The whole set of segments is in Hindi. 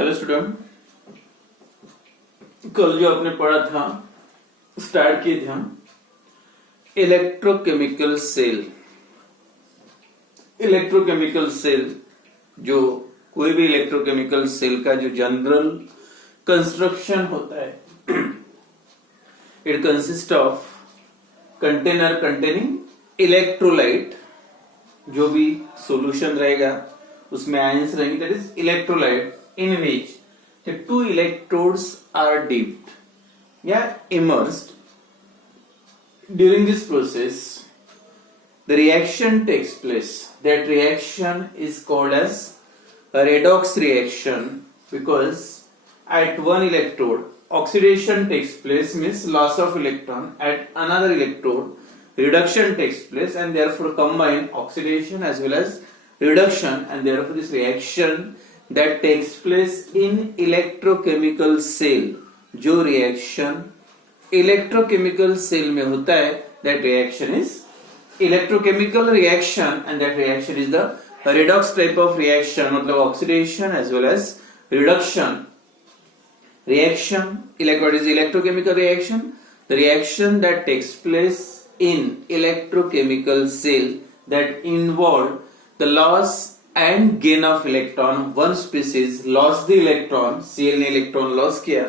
हेलो स्टूडेंट, कल जो आपने पढ़ा था, स्टार्ट किए थे हम इलेक्ट्रोकेमिकल सेल। इलेक्ट्रोकेमिकल सेल, जो कोई भी इलेक्ट्रोकेमिकल सेल का जो जनरल कंस्ट्रक्शन होता है, it consist of container containing electrolyte. जो भी सॉल्यूशन रहेगा उसमें आयंस रहेंगे, that is electrolyte, in which the two electrodes are dipped, immersed. During this process, the reaction takes place. That reaction is called as a redox reaction, because at one electrode oxidation takes place, means loss of electron. At another electrode reduction takes place, and therefore combine oxidation as well as reduction, and therefore this reaction that takes place in electrochemical cell, जो reaction electrochemical cell में होता है, that reaction is electrochemical reaction, and that reaction is the redox type of reaction, मतलब oxidation as well as reduction reaction. What is electrochemical reaction? The reaction that takes place in electrochemical cell that involve the loss and gain of electron. One species lost the electron, Cl ने electron loss किया,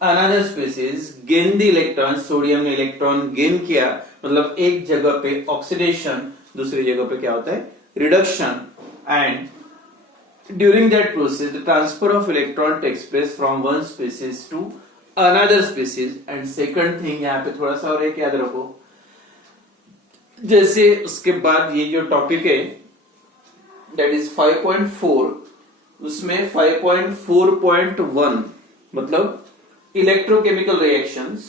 another species gain the electron, sodium ने electron gain किया, मतलब एक जगह पे oxidation, दूसरी जगह पे क्या होता है, reduction, and during that process the transfer of electron takes place from one species to another species. And second thing यहाँ पे थोड़ा सा और एक याद रखो, जैसे उसके बाद ये जो टॉपिक है that is 5.4, उसमें 5.4.1 मतलब इलेक्ट्रोकेमिकल रिएक्शंस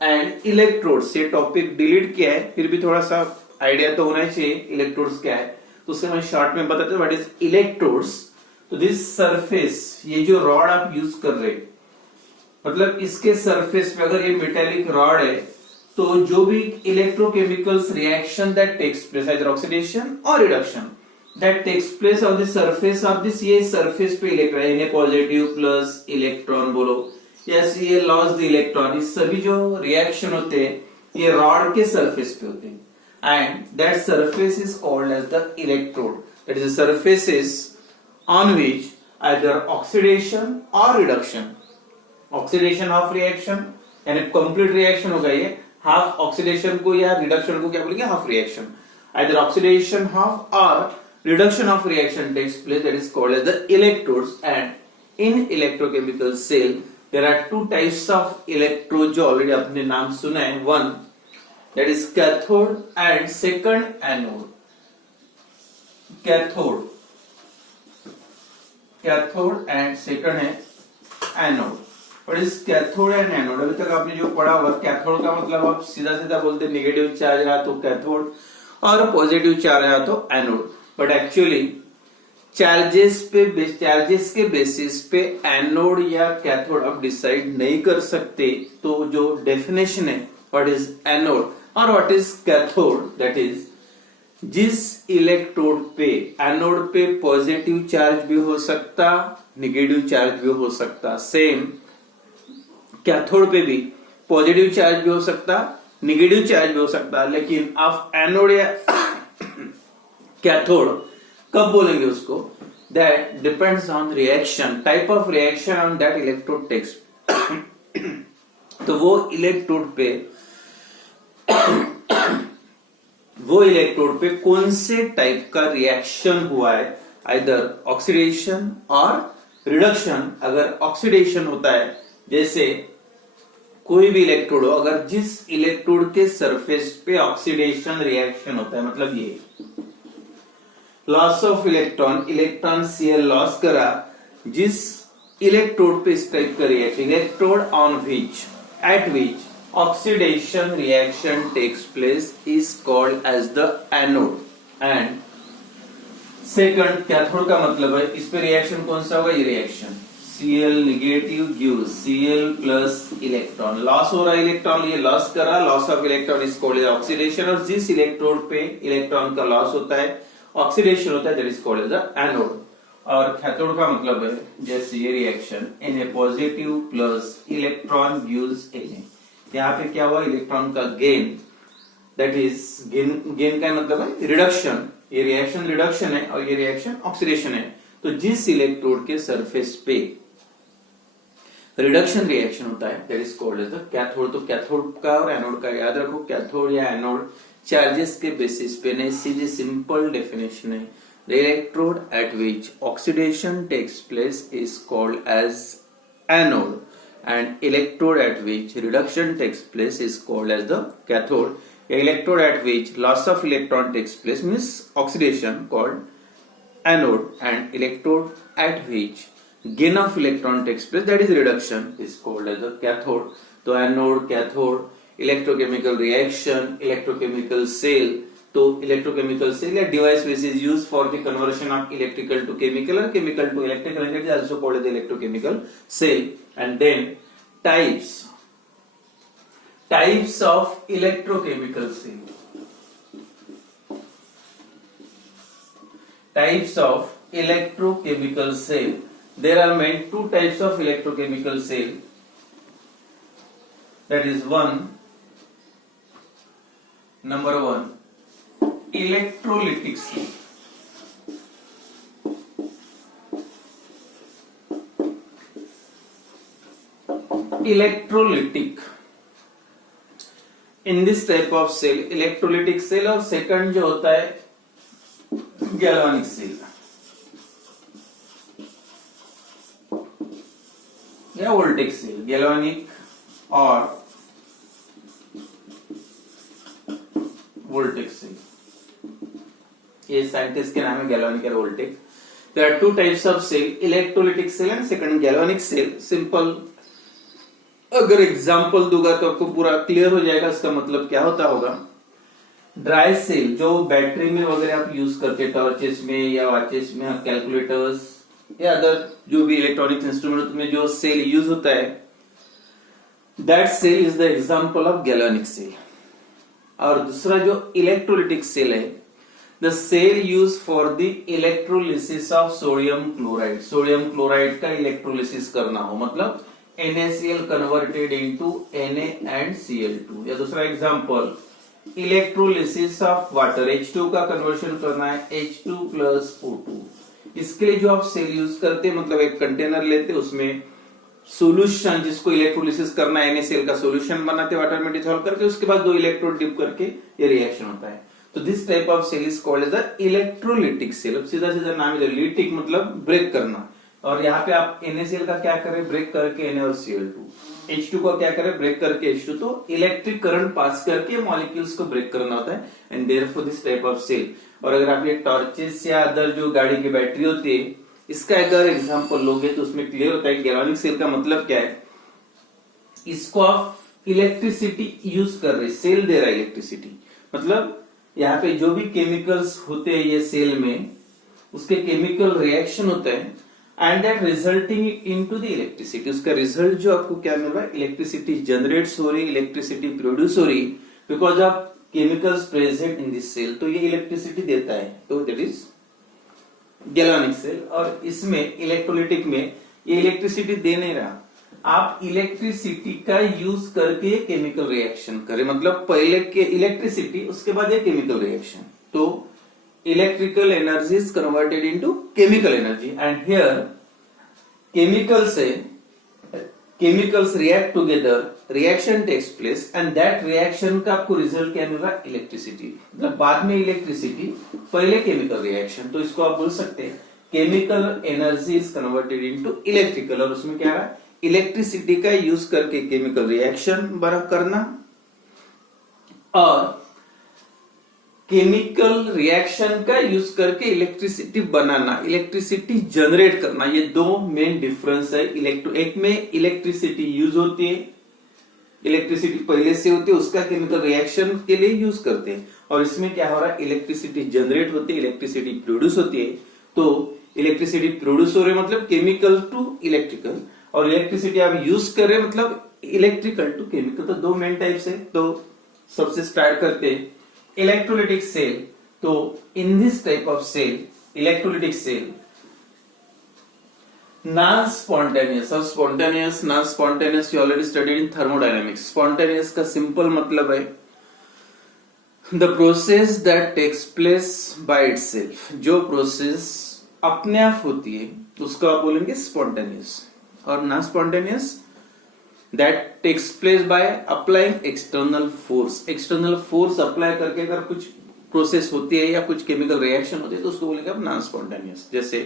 एंड इलेक्ट्रोड्स, ये टॉपिक डिलीट किया है, फिर भी थोड़ा सा आइडिया तो होना ही चाहिए इलेक्ट्रोड्स क्या है, तो उससे मैं शॉर्ट में बताता हूं व्हाट इज इलेक्ट्रोड्स। तो दिस सरफेस, ये जो रॉड आप यूज कर रहे, मतलब इसके सरफेस पे अगर ये मेटेलिक रॉड है, तो जो भी electrochemicals reaction that takes place, either oxidation और reduction, that takes place on the surface of this, ये surface पे इलेक्ट्रॉन, इन्हें पॉजिटिव प्लस इलेक्ट्रॉन बोलो, या ये लॉस द इलेक्ट्रॉन, ये सभी जो रिएक्शन होते हैं ये रॉड के सरफेस पे होते हैं, and that surface is called as the electrode. That is the surfaces on which either oxidation और रिडक्शन, ऑक्सीडेशन ऑफ रिएक्शन यानी कंप्लीट रिएक्शन होगा, ये हाफ ऑक्सीडेशन को या रिडक्शन को क्या बोलेंगे, half reaction, either oxidation half और reduction of reaction takes place, that is called as the electrodes. And in electrochemical cell there are two types of electrodes, जो already आपने नाम सुना है, one that is cathode and second anode. cathode and second है anode. What is cathode and anode? अभी तक आपने जो पढ़ा हुआ, cathode का मतलब आप सीधा सीधा बोलते नेगेटिव चार्ज रहा तो कैथोड और पॉजिटिव चार्ज रहा तो एनोड, बट एक्चुअली चार्जेस के बेसिस पे एनोड या कैथोड आप डिसाइड नहीं कर सकते. तो जो डेफिनेशन है व्हाट इज एनोड और what is cathode, that is जिस इलेक्ट्रोड पे, एनोड पे पॉजिटिव चार्ज भी हो सकता, नेगेटिव चार्ज भी हो सकता, सेम कैथोड पे भी पॉजिटिव चार्ज भी हो सकता, नेगेटिव चार्ज भी हो सकता, लेकिन आप एनोड या कैथोड कब बोलेंगे उसको, that depends on reaction, type of reaction on that electrode takes. तो वो इलेक्ट्रोड पे कौन से टाइप का रिएक्शन हुआ है, आइदर ऑक्सीडेशन और रिडक्शन. अगर ऑक्सीडेशन होता है, जैसे कोई भी इलेक्ट्रोड हो, अगर जिस इलेक्ट्रोड के सरफेस पे ऑक्सीडेशन रिएक्शन होता है, मतलब ये loss of electron, electron Cl loss करा, जिस इलेक्ट्रोड पे इस टाइप का reaction, electrode on which at which oxidation reaction takes place is called as the anode. And second cathode का मतलब है इस पे रिएक्शन कौन सा होगा, ये reaction Cl negative gives Cl plus electron, loss हो रहा है इलेक्ट्रॉन, ये लॉस करा, loss of electron is called oxidation, और जिस इलेक्ट्रोड पे इलेक्ट्रॉन का लॉस होता है, ऑक्सीडेशन होता है, that is called as the anode. और कैथोड का मतलब है जैसे ये reaction Na positive plus electron gives Na। यहाँ पे क्या हुआ, इलेक्ट्रॉन का गेन, दैट इज गेन का मतलब है रिडक्शन। ये रिएक्शन रिडक्शन है और ये रिएक्शन ऑक्सीडेशन है। तो जिस इलेक्ट्रोड के सरफेस पे रिडक्शन रिएक्शन होता है that is called as the cathode. तो कैथोड का और एनोड का याद रखो, कैथोड या एनोड चार्जेस के बेसिस पे नहीं, सीधी सिंपल डेफिनेशन है। The electrode at which oxidation takes place is called as anode and electrode at which reduction takes place is called as the cathode. A electrode at which loss of electron takes place means oxidation called anode, and electrode at which gain of electron takes place that is reduction is called as the cathode. तो anode, cathode, electrochemical reaction, electrochemical cell. तो electrochemical cell या device which is used for the conversion of electrical to chemical or chemical to electrical, and it is also called as the electrochemical cell. And then types of electrochemical cell. Types of electrochemical cell. There are main two types of electrochemical cell. That is number one, electrolytic cell. Electrolytic. In this type of cell, electrolytic cell, और second जो होता है galvanic cell या voltaic cell, galvanic और voltaic cell. ये साइंटिस्ट के नाम है galvanic और voltaic. There are two types of cell, electrolytic cell and second galvanic cell. Simple. अगर एग्जाम्पल दूंगा तो आपको पूरा क्लियर हो जाएगा इसका मतलब क्या होता होगा। ड्राई सेल जो बैटरी में वगैरह आप यूज करते हैं, टॉर्चेस में या वॉचेस में, कैलकुलेटर्स या अदर जो भी इलेक्ट्रॉनिक्स इंस्ट्रूमेंट में जो सेल यूज होता है, that cell is the example of galvanic cell. और दूसरा जो इलेक्ट्रोलिटिक सेल है, the cell use for the electrolysis of sodium chloride. Sodium chloride का इलेक्ट्रोलिसिस करना हो, मतलब NaCl converted into Na and Cl2। या दूसरा example, electrolysis of water, H2 का कन्वर्शन करना है H2 प्लस O2। इसके लिए जो आप सेल यूज करते हैं, मतलब एक कंटेनर लेते, उसमें सोल्यूशन जिसको इलेक्ट्रोलिसिस करना है NaCl का सोल्यूशन बनाते वाटर में डिसॉल्व करके, उसके बाद दो इलेक्ट्रोड डिप करके ये रिएक्शन होता है। तो this type of cell is called as the electrolytic cell. अब सीधा सीधा नाम है, लिटिक मतलब ब्रेक करना। और यहाँ पे आप NaCl का क्या करें, ब्रेक करके Na और Cl2, H2 को क्या करें, ब्रेक करके H2। तो इलेक्ट्रिक करंट पास करके मॉलिक्यूल्स को ब्रेक करना होता है, and therefore this type of cell. और अगर आप ये टॉर्चेस या अदर जो गाड़ी की बैटरी होती है, इसका अगर एग्जांपल लोगे तो उसमें क्लियर होता है गैल्वेनिक सेल का मतलब क्या है। इसको आप इलेक्ट्रिसिटी यूज कर रहे, सेल दे रहा है इलेक्ट्रिसिटी, मतलब यहाँ पे जो भी केमिकल्स होते हैं ये सेल में, उसके केमिकल रिएक्शन होते हैं, and that resulting into the electricity. उसका रिजल्ट जो आपको क्या मिल रहा है, इलेक्ट्रिसिटी जनरेट्स हो रही, इलेक्ट्रिसिटी प्रोड्यूस हो रही because of chemicals present in this cell. तो ये इलेक्ट्रिसिटी देता है, तो दैट इज गैल्वेनिक सेल। और इसमें इलेक्ट्रोलिटिक में ये इलेक्ट्रिसिटी दे नहीं रहा, आप इलेक्ट्रिसिटी का यूज करके केमिकल रिएक्शन करें, मतलब पहले के इलेक्ट्रिसिटी उसके बाद ये केमिकल रिएक्शन। तो electrical energy is converted into chemical energy, and here chemicals react together, reaction takes place, and that reaction का आपको रिजल्ट क्या मिल रहा है, इलेक्ट्रिसिटी। मतलब बाद में इलेक्ट्रिसिटी, पहले केमिकल रिएक्शन। तो इसको आप बोल सकते हैं chemical energy is converted into electrical. और उसमें क्या है, इलेक्ट्रिसिटी का यूज करके केमिकल रिएक्शन करना और केमिकल रिएक्शन का यूज करके इलेक्ट्रिसिटी बनाना, इलेक्ट्रिसिटी जनरेट करना। ये दो मेन डिफरेंस है। एक में इलेक्ट्रिसिटी यूज होती है, इलेक्ट्रिसिटी पहले से होती है, उसका केमिकल रिएक्शन के लिए यूज करते हैं। और इसमें क्या हो रहा है, इलेक्ट्रिसिटी जनरेट होती है, इलेक्ट्रिसिटी प्रोड्यूस होती है। तो इलेक्ट्रिसिटी प्रोड्यूस हो रही है मतलब केमिकल टू इलेक्ट्रिकल, और इलेक्ट्रिसिटी आप यूज कर रहे हैं मतलब इलेक्ट्रिकल टू केमिकल। तो दो मेन टाइप्स है। तो सबसे स्टार्ट करते हैं इलेक्ट्रोलिटिक सेल। तो in this type of cell, electrolytic cell, non-spontaneous और spontaneous, non-spontaneous you already studied in thermodynamics. Spontaneous का simple मतलब है the process that takes place by itself. जो process अपने आप होती है उसको आप बोलेंगे spontaneous. और non-spontaneous that takes place by applying external force. External force apply करके अगर कुछ प्रोसेस होती है या कुछ केमिकल रिएक्शन होती है तो उसको बोलेंगे आप नॉन स्पॉन्टेनियस. जैसे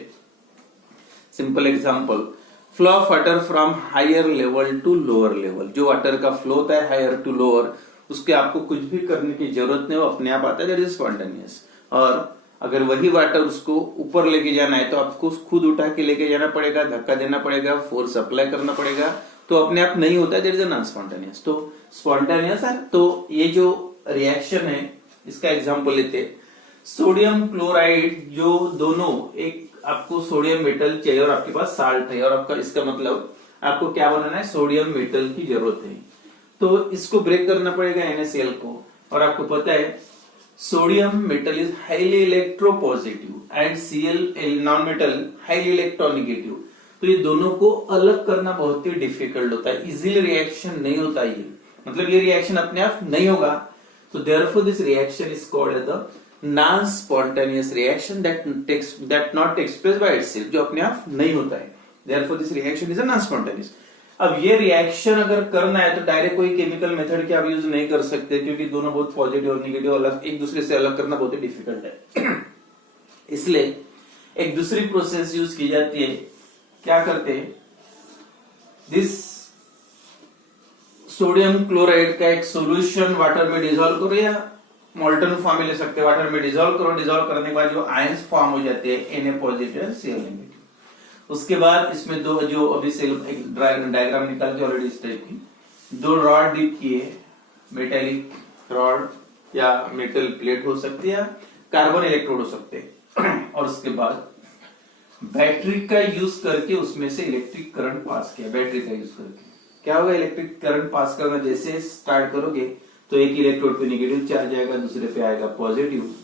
simple example, flow of water from higher level to lower level. जो वाटर का फ्लो होता है हायर टू लोअर, उसके आपको कुछ भी करने की जरूरत नहीं, वो अपने आप आता है, दैट इज स्पॉन्टेनियस. और अगर वही वाटर उसको ऊपर लेके जाना है तो आपको खुद उठा के लेके जाना पड़ेगा, धक्का देना पड़ेगा, फोर्स अप्लाई करना पड़ेगा, तो अपने आप नहीं होता है, दैट इज नॉन स्पॉन्टेनियस. तो स्पॉन्टेनियस है. तो ये जो रिएक्शन है इसका एग्जांपल लेते हैं. सोडियम क्लोराइड, जो दोनों, एक आपको सोडियम मेटल चाहिए और आपके पास साल्ट है, और आपका इसका मतलब आपको क्या बनाना है, सोडियम मेटल की जरूरत है. तो इसको ब्रेक करना पड़ेगा NaCl को. और आपको पता है sodium metal is highly electropositive and Cl non metal highly electronegative. तो ये दोनों को अलग करना बहुत ही डिफिकल्ट होता है, इजीली रिएक्शन नहीं होता. ये मतलब ये रिएक्शन अपने आप नहीं होगा. So therefore this reaction is called as the non-spontaneous reaction that not takes place by itself, जो अपने आप नहीं होता है. Therefore this reaction is a non-spontaneous. अब ये रिएक्शन अगर करना है तो डायरेक्ट कोई केमिकल मेथड के आप यूज नहीं कर सकते, क्योंकि दोनों बहुत पॉजिटिव और निगेटिव अलग एक दूसरे से अलग करना बहुत ही डिफिकल्ट है. इसलिए एक दूसरी प्रोसेस यूज की जाती है. क्या करते हैं, दिस सोडियम क्लोराइड का एक सॉल्यूशन वाटर में डिसॉल्व करो, या मोल्टन फॉर्म में ले सकते हैं. वाटर में डिसॉल्व करो, डिसॉल्व करने के बाद जो आयंस फॉर्म हो जाते हैं Na पॉजिटिव और Cl नेगेटिव. उसके बाद इसमें दो, जो अभी से एक डायग्राम निकाल के ऑलरेडी इस टाइप की, दो रॉड डिप किए, मेटेलिक रॉड या मेटल प्लेट हो सकती है, या कार्बन इलेक्ट्रोड हो सकते हैं. और उसके बाद बैटरी का यूज करके उसमें से इलेक्ट्रिक करंट पास किया. बैटरी का यूज करके क्या होगा, इलेक्ट्रिक करंट पास करना जैसे स्टार्ट करोगे तो एक इलेक्ट्रोड पे नेगेटिव चार्ज आएगा, दूसरे पे आएगा पॉजिटिव.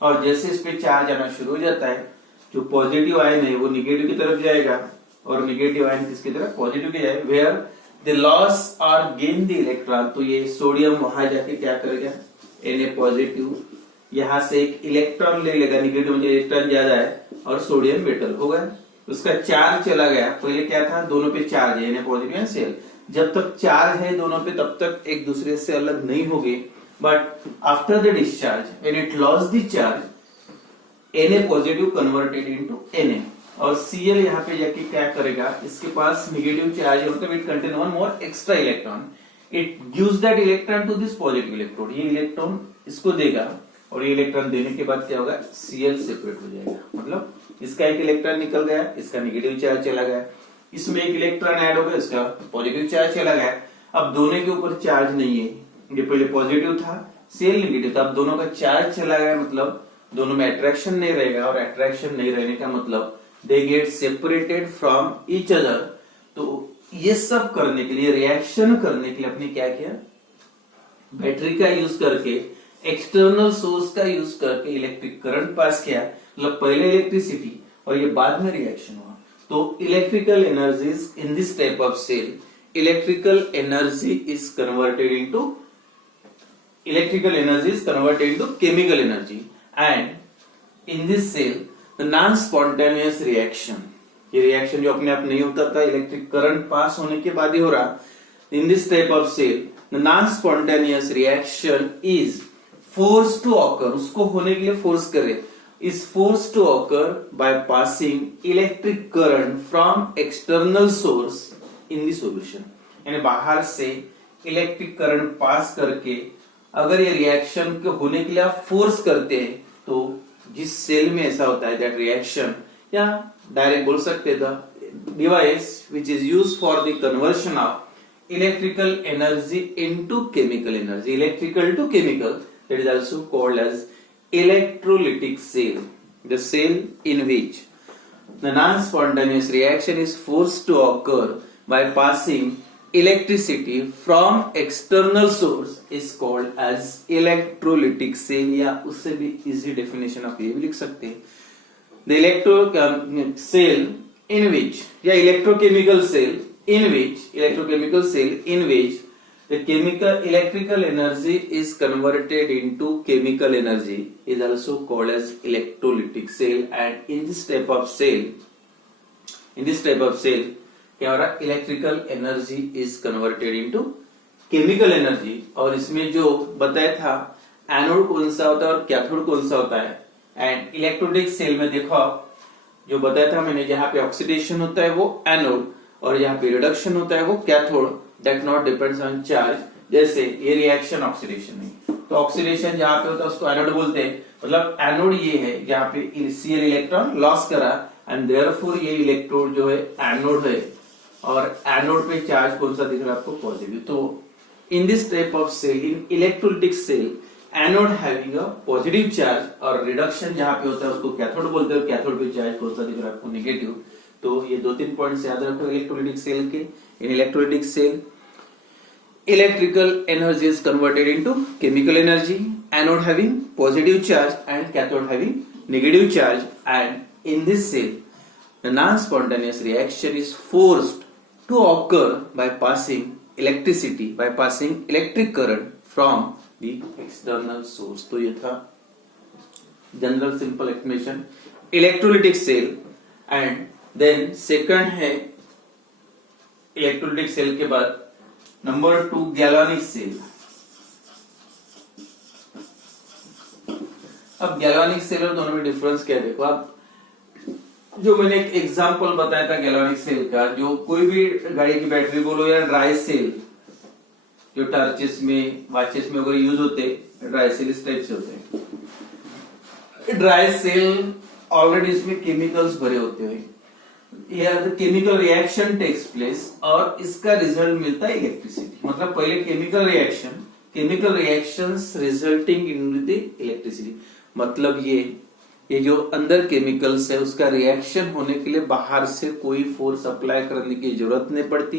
और जैसे इस पे चार्ज आना शुरू हो जाता है, जो पॉजिटिव आयन है वो नेगेटिव की तरफ जाएगा और नेगेटिव आयन किसकी तरफ, पॉजिटिव की जाएगा. वेयर द लॉस और गेन द इलेक्ट्रॉन. तो ये सोडियम वहां जाके क्या करेगा, Na पॉजिटिव यहां से एक इलेक्ट्रॉन ले लेगा, नेगेटिव में इलेक्ट्रॉन ज्यादा है और सोडियम मेटल होगा, उसका चार्ज चला गया. पहले क्या था, दोनों पे चार्ज है, Na पॉजिटिव या Cl. जब तक चार्ज है दोनों पे तब तक एक दूसरे से अलग नहीं होंगे. But after the discharge when it loss the charge, Na positive converted into Na, और Cl यहाँ पे जाके क्या करेगा, इसके पास नेगेटिव चार्ज है, मतलब it contain one more extra electron. It gives that electron to this positive electrode. ये इलेक्ट्रॉन इसको देगा, और ये इलेक्ट्रॉन देने के बाद क्या होगा, Cl सेपरेट हो जाएगा. मतलब इसका एक इलेक्ट्रॉन निकल गया, इसका नेगेटिव चार्ज चला गया, इसमें एक इलेक्ट्रॉन ऐड हो गया, इसका पॉजिटिव चार्ज चला गया. अब दोनों के ऊपर चार्ज नहीं है, ये पहले पॉजिटिव था, Cl नेगेटिव था, अब दोनों का चार्ज चला गया, मतलब दोनों में अट्रैक्शन नहीं रहेगा, और अट्रैक्शन नहीं रहने का मतलब they get separated from each other. तो ये सब करने के लिए, रिएक्शन करने के लिए आपने क्या किया, बैटरी का यूज करके, एक्सटर्नल सोर्स का यूज करके इलेक्ट्रिक करंट पास किया. मतलब पहले इलेक्ट्रिसिटी और ये बाद में रिएक्शन हुआ. तो electrical energies in this type of cell, electrical energy is converted into chemical energy. And in this cell the non spontaneous reaction, ये रिएक्शन जो अपने आप नहीं होता था, इलेक्ट्रिक करंट पास होने के बाद ही हो रहा. In this type of cell the non spontaneous reaction is force to occur, उसको होने के लिए फोर्स करे, is forced to occur by passing electric current from external source in the solution. यानी बाहर से इलेक्ट्रिक करंट पास करके अगर ये रिएक्शन के होने के लिए आप फोर्स करते हैं, तो जिस सेल में ऐसा होता है दैट रिएक्शन, या डायरेक्ट बोल सकते the device which is used for the conversion of electrical energy into chemical energy, electrical to chemical, that is also called as electrolytic cell, the cell in which the non-spontaneous reaction is forced to occur by passing electricity from external source is called as electrolytic cell. या उससे भी easy definition आप ये भी लिख सकते हैं. The electro cell in which या electrochemical cell in which the electrical energy is converted into chemical energy is also called as electrolytic cell. And in this type of cell क्या हो रहा है, electrical energy is converted into chemical energy. और इसमें जो बताया था एनोड कौन सा होता है और कैथोड कौन सा होता है. एंड इलेक्ट्रोलिटिक सेल में देखो जो बताया था मैंने, जहां पे ऑक्सीडेशन होता है वो एनोड और जहां पे रिडक्शन होता है वो cathode. That not depends on charge. जैसे ये रिएक्शन ऑक्सीडेशन है, तो ऑक्सीडेशन जहां पे होता है उसको एनोड बोलते हैं. मतलब एनोड ये है जहां पे Cl इलेक्ट्रॉन लॉस करा एंड देयरफॉर ये इलेक्ट्रोड जो है एनोड है. और एनोड पे चार्ज कौन सा दिख रहा है आपको, पॉजिटिव. तो in this type of cell, in electrolytic cell, anode having a positive charge और रिडक्शन जहां पे होता है उसको कैथोड बोलते हैं. कैथोड पे चार्ज कौन सा दिख रहा है आपको, नेगेटिव. तो ये 2-3 पॉइंट्स याद रखो इलेक्ट्रोलिटिक सेल के. In electrolytic cell electrical energy is converted into chemical energy, anode having positive charge and cathode having negative charge. And in this cell the non-spontaneous reaction is forced to occur by passing electric current from the external source. तो ये था general simple explanation electrolytic cell. And then second है इलेक्ट्रोलिटिक सेल के बाद नंबर 2 गैल्वानिक सेल. अब गैल्वानिक सेल और दोनों में डिफरेंस क्या है देखो आप. जो मैंने एक एग्जांपल बताया था गैल्वानिक सेल का, जो कोई भी गाड़ी की बैटरी बोलो या ड्राई सेल जो टॉर्चेस में वॉचेस में वगैरह यूज होते, ड्राई सेल इस टाइप से होते हैं. ड्राई सेल ऑलरेडी इसमें केमिकल्स भरे होते हैं. Here the chemical reaction takes place और इसका रिजल्ट मिलता है इलेक्ट्रिसिटी. मतलब पहले chemical reactions resulting in the electricity. मतलब ये जो अंदर केमिकल्स है उसका रिएक्शन होने के लिए बाहर से कोई फोर्स अप्लाई करने की जरूरत नहीं पड़ती.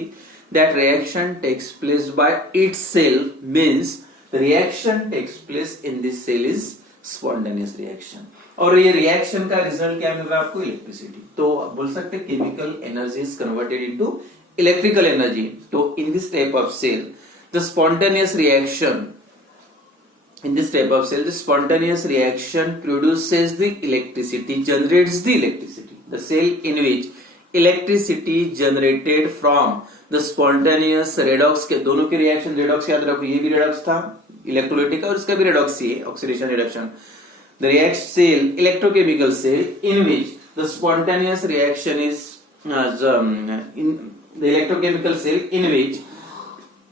That reaction takes place by itself, means reaction takes place in this cell is spontaneous reaction. और ये रिएक्शन का रिजल्ट क्या मिल रहा है आपको, इलेक्ट्रिसिटी. तो बोल सकते हैं chemical energy is converted into electrical energy. तो in this type of cell the spontaneous reaction produces the electricity, generates the electricity. The cell in which electricity generated from the spontaneous redox के, दोनों के रिएक्शन रेडॉक्स याद रखो, ये भी रेडॉक्स था इलेक्ट्रोलाइटिक और इसका भी रेडॉक्स ही है, oxidation reduction. The electrochemical cell in which the spontaneous reaction is in the electrochemical cell in which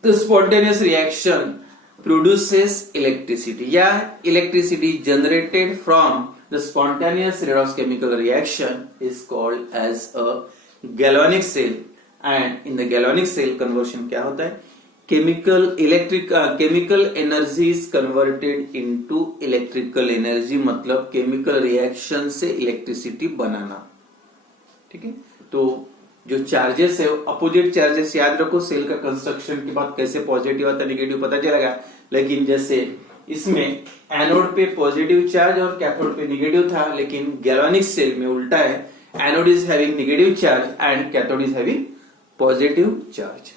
the spontaneous reaction produces electricity. Yeah, electricity generated from the spontaneous redox chemical reaction is called as a galvanic cell. And in the galvanic cell conversion क्या होता है, chemical energy is converted into electrical energy. मतलब chemical reaction से electricity बनाना. ठीक है. तो जो चार्जेस है अपोजिट चार्जेस याद रखो. सेल का कंस्ट्रक्शन के बाद कैसे पॉजिटिव आता नेगेटिव पता चलेगा. लेकिन जैसे इसमें एनोड पे पॉजिटिव चार्ज और कैथोड पे नेगेटिव था, लेकिन गैल्वानिक सेल में उल्टा है. Anode is having negative charge and cathode is having positive charge.